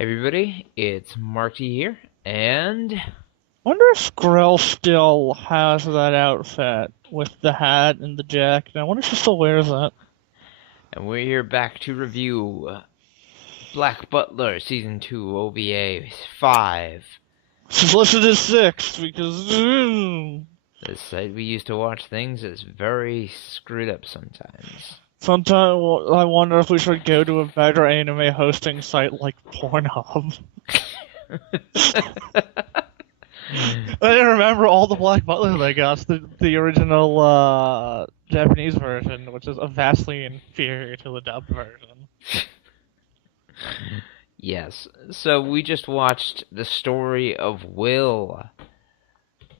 Everybody, it's Marty here, and Wonder if Grell still has that outfit with the hat and the jacket. I wonder if she still wears that. we're here back to review Black Butler Season 2 OVA 5. She's listed as 6 because This site we used to watch things is very screwed up sometimes. sometimes I wonder if we should go to a better anime hosting site like Pornhub. I remember all the Black Butler they got. It's the original Japanese version, which is vastly inferior to the dubbed version. Yes, so we just watched the story of Will. I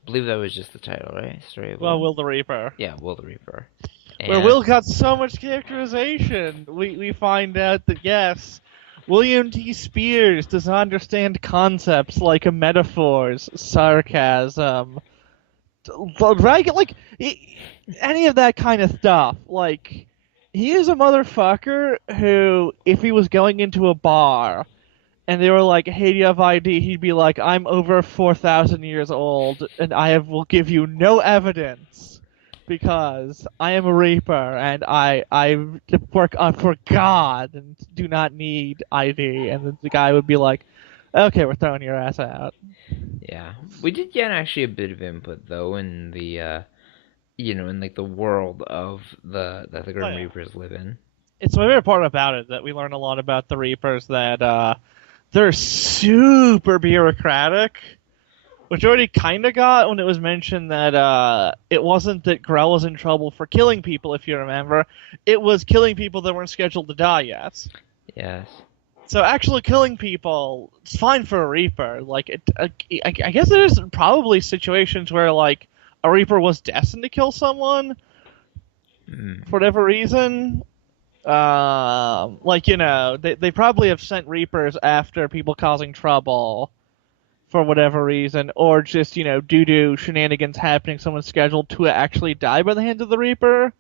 believe that was just the title, right? Story of Will. Well, Will the Reaper. Yeah, Will the Reaper. Where Will got so much characterization. We find out that, yes, William T. Spears does not understand concepts like metaphors, sarcasm, any of that kind of stuff. Like, he is a motherfucker who, if he was going into a bar and they were like, hey, do you have ID? He'd be like, I'm over 4,000 years old and will give you no evidence because I am a reaper and I work for God and do not need ID. And then the guy would be like, okay, we're throwing your ass out. Yeah, we did get actually a bit of input though in the in like the world of that the Grim Reapers live in. It's my favorite part about it that we learn a lot about the Reapers, that they're super bureaucratic, which I already kind of got when it was mentioned that it wasn't that Grell was in trouble for killing people, if you remember. It was killing people that weren't scheduled to die yet. Yes. So actually killing people, it's fine for a Reaper. Like, I guess there's probably situations where, like, a Reaper was destined to kill someone for whatever reason. They probably have sent Reapers after people causing trouble for whatever reason, or just, due to shenanigans happening, someone's scheduled to actually die by the hands of the Reaper.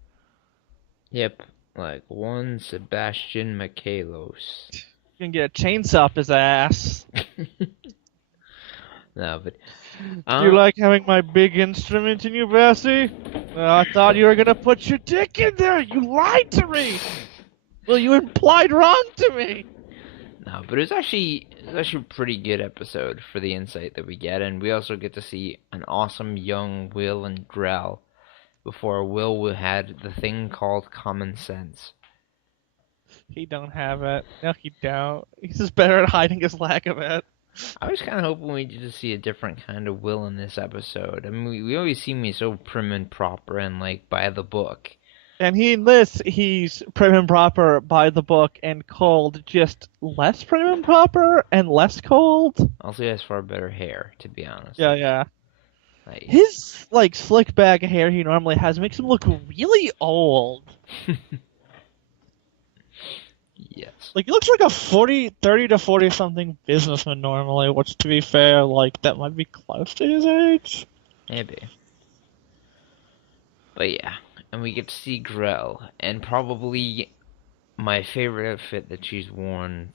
Yep, like one Sebastian Michaelos. You can get a chainsaw up his ass. No, but do you like having my big instrument in you, Bessie? I thought you were gonna put your dick in there. You lied to me. Well, you implied wrong to me. No, but it's actually a pretty good episode for the insight that we get, and we also get to see an awesome young Will and Grell before Will had the thing called common sense. He don't have it. No, he don't. He's just better at hiding his lack of it. I was kind of hoping we get to see a different kind of Will in this episode. I mean, we always see me so prim and proper and, like, by the book. And he's prim and proper by the book and cold, just less prim and proper and less cold. Also, he has far better hair, to be honest. Yeah. Like, his, slick back hair he normally has makes him look really old. Yes. Like, he looks like a 30 to 40-something businessman normally, which, to be fair, that might be close to his age. Maybe. But yeah, and we get to see Grell, and probably my favorite outfit that she's worn.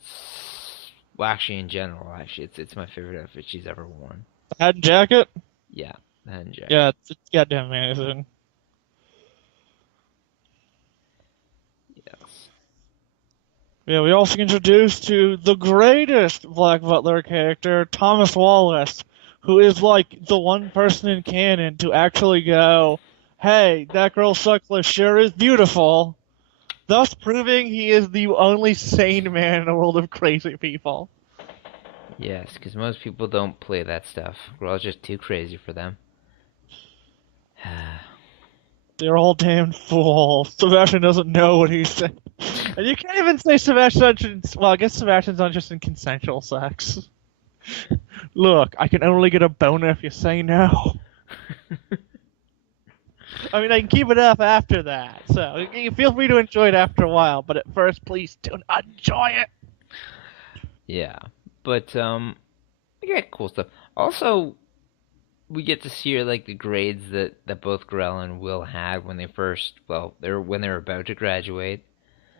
Well, actually, in general, it's my favorite outfit she's ever worn. The hat and jacket? Yeah, the hat and jacket. Yeah, it's goddamn amazing. Yes. Yeah, we also introduced to the greatest Black Butler character, Thomas Wallace, who is the one person in canon to actually go, hey, that girl Suckler sure is beautiful, thus proving he is the only sane man in a world of crazy people. Yes, because most people don't play that stuff. We're all just too crazy for them. They're all damn fools. Sebastian doesn't know what he's saying. And you can't even say Sebastian's... Well, I guess Sebastian's not just in consensual sex. Look, I can only get a boner if you say no. I mean, I can keep it up after that. So, you feel free to enjoy it after a while, but at first, please do not enjoy it. Yeah, but, we get cool stuff. Also, we get to see the grades that both Grell and Will had when they when they were about to graduate.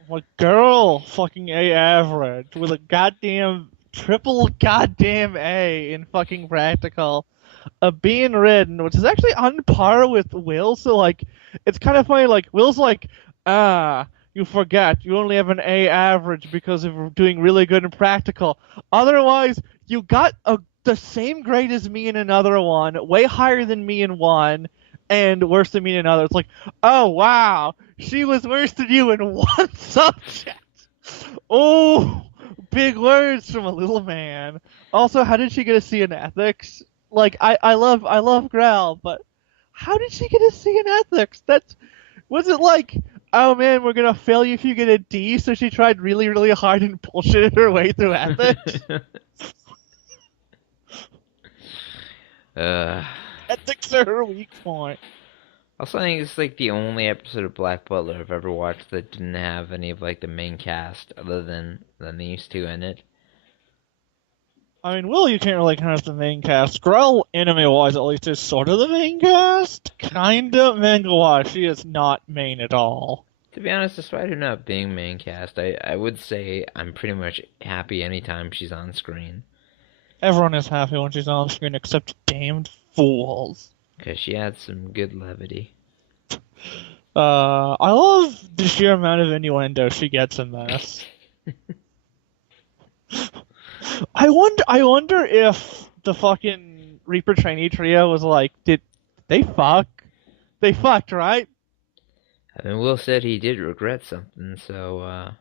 Well, girl, fucking A average with a goddamn triple goddamn A in fucking practical. A B in written, which is actually on par with Will, so like it's kind of funny, like Will's like, you forget, you only have an A average because of doing really good in practical. Otherwise, you got the same grade as me in another one, way higher than me in one, and worse than me in another. It's like, oh wow, she was worse than you in one subject. Oh, big words from a little man. Also, how did she get a C in ethics? Like, I love Grell, but how did she get a C in ethics? Was it like, oh man, we're gonna fail you if you get a D, so she tried really, really hard and bullshitted her way through ethics? Ethics are her weak point. Also, I think it's like the only episode of Black Butler I've ever watched that didn't have any of like the main cast other than these two in it. I mean, Will, you can't really count as the main cast. Grell, anime-wise, at least, is sort of the main cast. Kinda. Manga-wise, she is not main at all. To be honest, despite her not being main cast, I would say I'm pretty much happy anytime she's on screen. Everyone is happy when she's on screen except damned fools. Because she adds some good levity. I love the sheer amount of innuendo she gets in this. I wonder if the fucking Reaper trainee trio was like, did they fuck? They fucked, right? I mean, Will said he did regret something, so I'm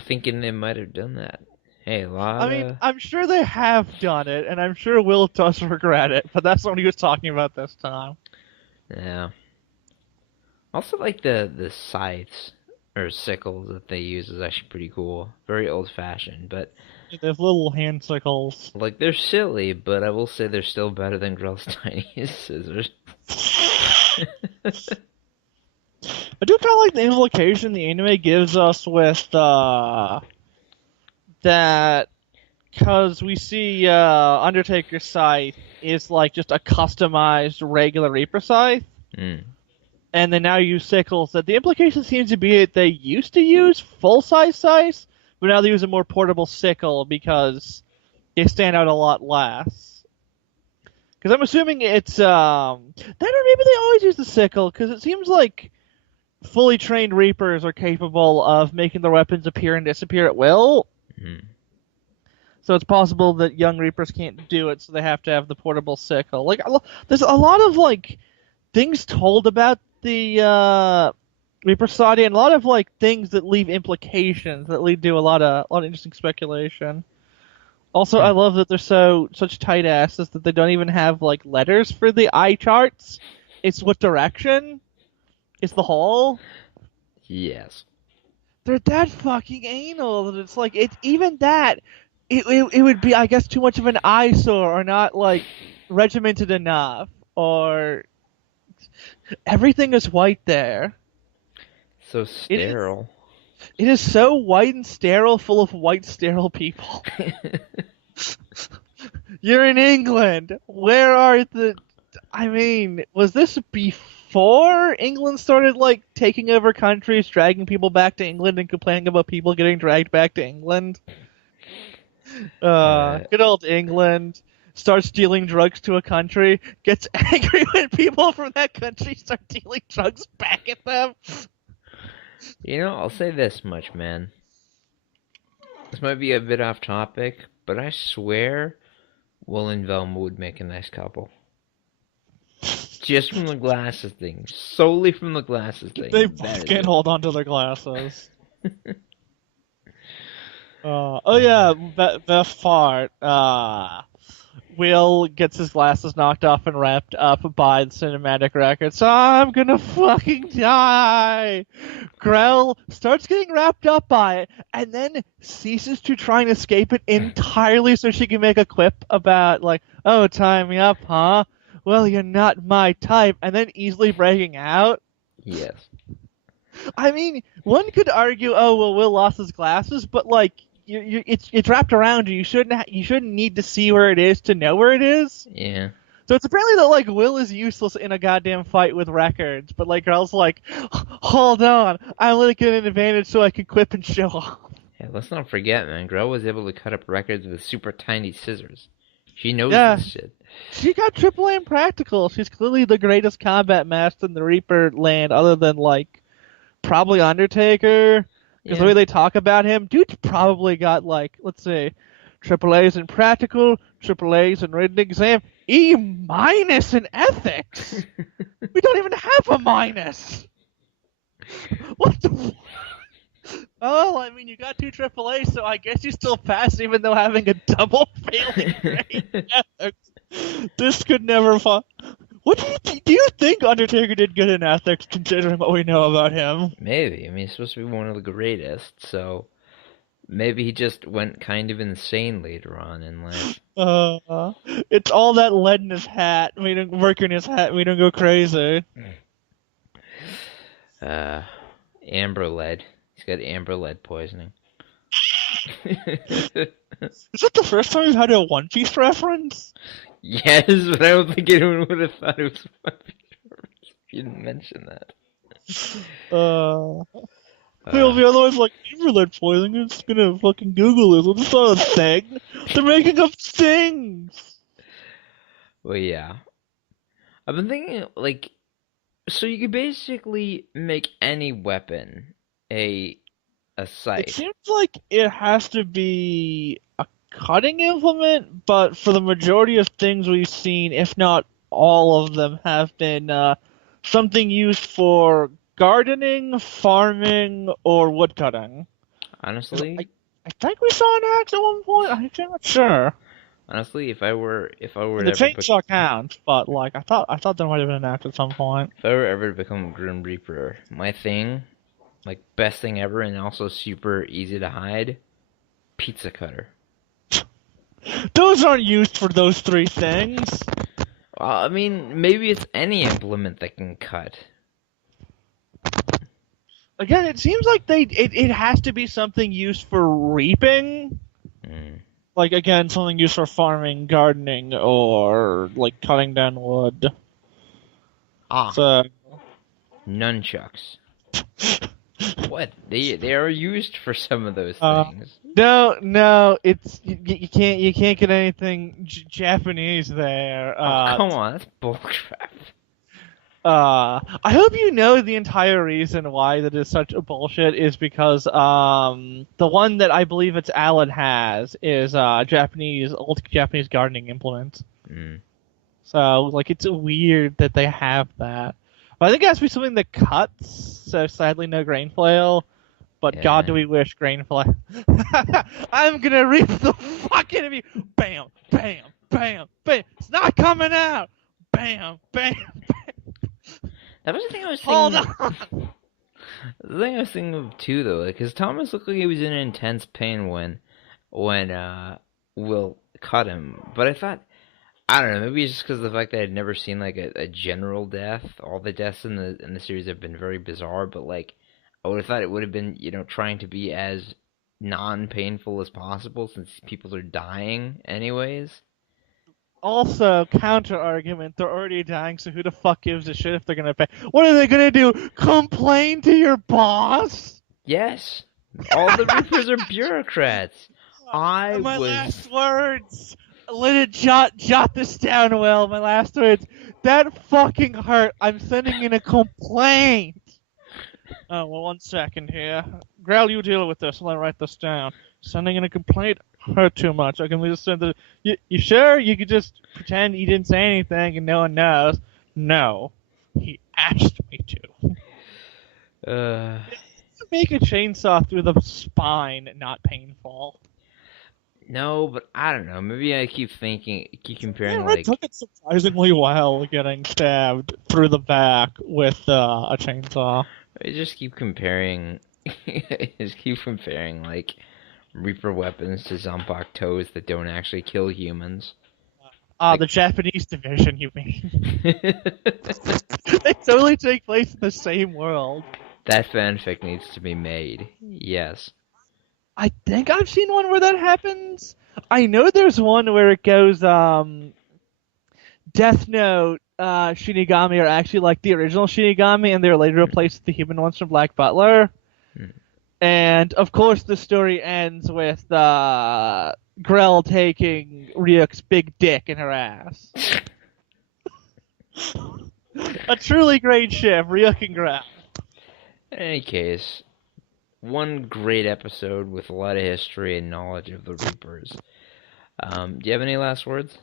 thinking they might have done that. Hey, a lot I mean, I'm sure they have done it, and I'm sure Will does regret it, but that's not what he was talking about this time. Yeah. Also, like the scythes or sickles that they use is actually pretty cool. Very old-fashioned, but They have little hand sickles. like they're silly, but I will say they're still better than Grell's tiniest scissors. I do kind of like the implication the anime gives us with that, because we see Undertaker's scythe is like just a customized regular Reaper scythe, and they now use sickles. That the implication seems to be that they used to use full-size scythes, but now they use a more portable sickle because they stand out a lot less. Because I'm assuming it's that, or maybe they always use the sickle, because it seems like fully trained Reapers are capable of making their weapons appear and disappear at will. So it's possible that young Reapers can't do it, so they have to have the portable sickle. Like, there's a lot of like things told about the Reaper Society, and a lot of like things that leave implications that lead to a lot of interesting speculation. Also, I love that they're such tight asses that they don't even have like letters for the eye charts. It's what direction. It's the hole. Yes. They're that fucking anal that it's like even that. It would be, I guess, too much of an eyesore, or not like regimented enough, or everything is white there. So sterile. It is so white and sterile, full of white sterile people. You're in England. Where are the? I mean, was this before England started like taking over countries, dragging people back to England, and complaining about people getting dragged back to England? Good old England starts dealing drugs to a country, gets angry when people from that country start dealing drugs back at them. You know, I'll say this much, man. This might be a bit off topic, but I swear Will and Velma would make a nice couple. Just from the glasses thing. Solely from the glasses thing. They both can't hold on to their glasses. The fart. Will gets his glasses knocked off and wrapped up by the cinematic record. So I'm gonna fucking die! Grell starts getting wrapped up by it, and then ceases to try and escape it entirely so she can make a quip about, like, oh, tie me up, huh? Well, you're not my type, and then easily breaking out. Yes. I mean, one could argue, oh, well, Will lost his glasses, but, like, it's wrapped around you. You shouldn't need to see where it is to know where it is. Yeah. So it's apparently that like Will is useless in a goddamn fight with records, but like Grell's like, hold on, I'm gonna get an advantage so I can quip and show off. Yeah, let's not forget, man. Grell was able to cut up records with super tiny scissors. She knows Yeah, this shit. she got AAA in practical. She's clearly the greatest combat master in the Reaper land, other than like probably Undertaker. Because the Yeah. way they talk about him, dude's probably got like, let's see, AAA's in practical, AAA's in written exam, E minus in ethics. We don't even have a minus. What the? Oh, I mean, you got two AAA, so I guess you still pass, even though having a double failing grade in ethics. This could never fall. What do you think Undertaker did good in ethics, considering what we know about him? Maybe. I mean, he's supposed to be one of the greatest, so maybe he just went kind of insane later on in life. It's all that lead in his hat. We don't work in his hat. We don't go crazy. Amber lead. He's got amber lead poisoning. Is that the first time you've had a One Piece reference? Yes, but I don't think anyone would have thought it was One Piece reference if you didn't mention that. They'll be otherwise like, amber lead poisoning. I'm just gonna fucking Google this. It's not a thing. They're making up things. Well, yeah. I've been thinking, like, so you could basically make any weapon a It scythe. seems like it has to be a cutting implement, but for the majority of things we've seen, if not all of them, have been something used for gardening, farming, or woodcutting. Honestly, I think we saw an axe at one point. I'm not sure. honestly, if I were The to ever chainsaw counts, but like I thought there might have been an axe at some point. if I were ever to become a Grim Reaper, my thing, like best thing ever, and also super easy to hide, pizza cutter. Those aren't used for those three things. I mean, maybe it's any implement that can cut. Again, it seems like it has to be something used for reaping. Mm. Like, again, something used for farming, gardening, or, like, cutting down wood. So, Nunchucks. What? They are used for some of those Uh, things. no, it's you can't get anything Japanese there. Come on, that's bullcrap. I hope you know the entire reason why that is such a bullshit is because the one that I believe it's Alan has is old Japanese gardening implement. Mm. So like it's weird that they have that. But I think it has to be something that cuts. So sadly, no grain flail. But Yeah. God, do we wish grain flail? I'm gonna reap the fuck out of you! Bam, bam, bam, bam. It's not coming out. Bam, bam. That was the thing I was Hold thinking. on. The thing I was thinking of too, though, because Thomas looked like he was in intense pain when Will cut him. But I thought, I don't know, maybe it's just because of the fact that I'd never seen like a general death. All the deaths in the series have been very bizarre, but like I would have thought it would have been, trying to be as non-painful as possible since people are dying anyways. Also, counter argument, they're already dying, so who the fuck gives a shit if they're gonna pay? What are they gonna do? Complain to your boss? Yes, all the Reapers are bureaucrats. My last words. Let it jot this down, Will. My last words. That fucking hurt. I'm sending in a complaint. Oh, well, 1 second here. Grell, you deal with this. Let me write this down. Sending in a complaint hurt too much. I can just send it. You sure? You could just pretend you didn't say anything and no one knows. No. He asked me to. Make a chainsaw through the spine not painful. No, but I don't know. Maybe I keep comparing Red like. took it surprisingly well getting stabbed through the back with a chainsaw. I just keep comparing. Like Reaper weapons to Zombok toes that don't actually kill humans. The Japanese division, you mean? They totally take place in the same world. That fanfic needs to be made. Yes. I think I've seen one where that happens. I know there's one where it goes, Death Note, Shinigami are actually like the original Shinigami, and they're later replaced with the human ones from Black Butler. And of course, the story ends with Grell taking Ryuk's big dick in her ass. A truly great ship, Ryuk and Grell. In any case, one great episode with a lot of history and knowledge of the Reapers. Do you have any last words?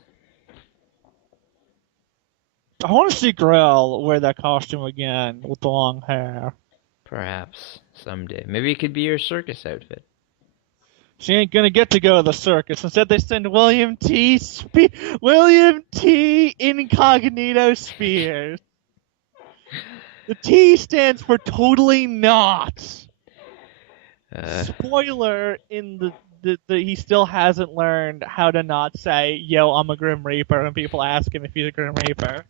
I want to see Grell wear that costume again with the long hair. Perhaps someday. Maybe it could be your circus outfit. She ain't gonna get to go to the circus. Instead, they send William T. Incognito Spears. The T stands for totally not. Spoiler: in he still hasn't learned how to not say "Yo, I'm a Grim Reaper" when people ask him if he's a Grim Reaper.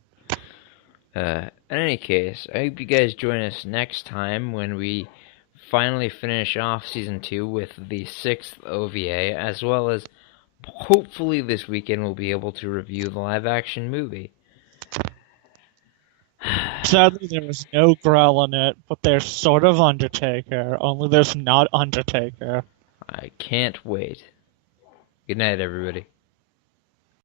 In any case, I hope you guys join us next time when we finally finish off Season 2 with the 6th OVA, as well as hopefully this weekend we'll be able to review the live-action movie. Sadly, there was no Grell in it, but there's sort of Undertaker, only there's not Undertaker. I can't wait. Good night, everybody.